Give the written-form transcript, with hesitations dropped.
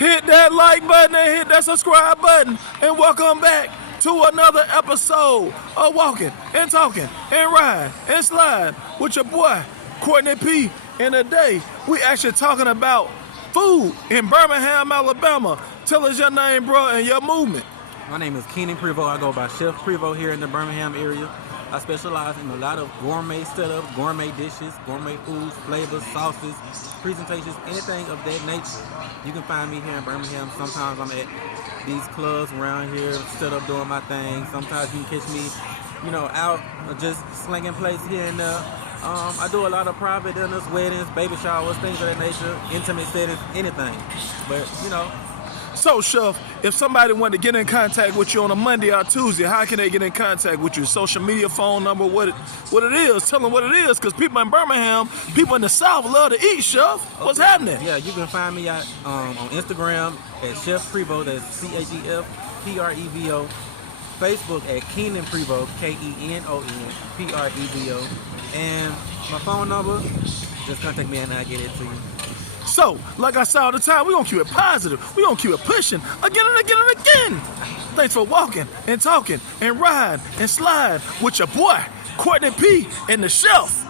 Hit that like button and hit that subscribe button. And welcome back to another episode of Walking and Talking and Ride and Slide with your boy, Courtney P. And today, we actually talking about food in Birmingham, Alabama. Tell us your name, bro, and your movement. My name is Keenan Prevost. I go by Chef Prevost here in the Birmingham area. I specialize in a lot of gourmet setups, gourmet dishes, gourmet foods, flavors, sauces, presentations, anything of that nature. You can find me here in Birmingham. Sometimes I'm at these clubs around here, set up doing my thing. Sometimes you can catch me, out just slinging plates here and there. I do a lot of private dinners, weddings, baby showers, things of that nature, intimate settings, anything. But, So, Chef, if somebody wanted to get in contact with you on a Monday or Tuesday, how can they get in contact with you? Social media, phone number, what it is? Tell them what it is, because people in Birmingham, people in the South love to eat, Chef. What's happening? Yeah, you can find me on Instagram at Chef Prevost, that's CHEF-PREVO. Facebook at Keenan Prevost, KENON-PREVO. And my phone number, just contact me and I'll get it to you. So, like I say all the time, we're going to keep it positive. We're going to keep it pushing again and again and again. Thanks for walking and talking and riding and slide with your boy, Courtney P. and the Chef.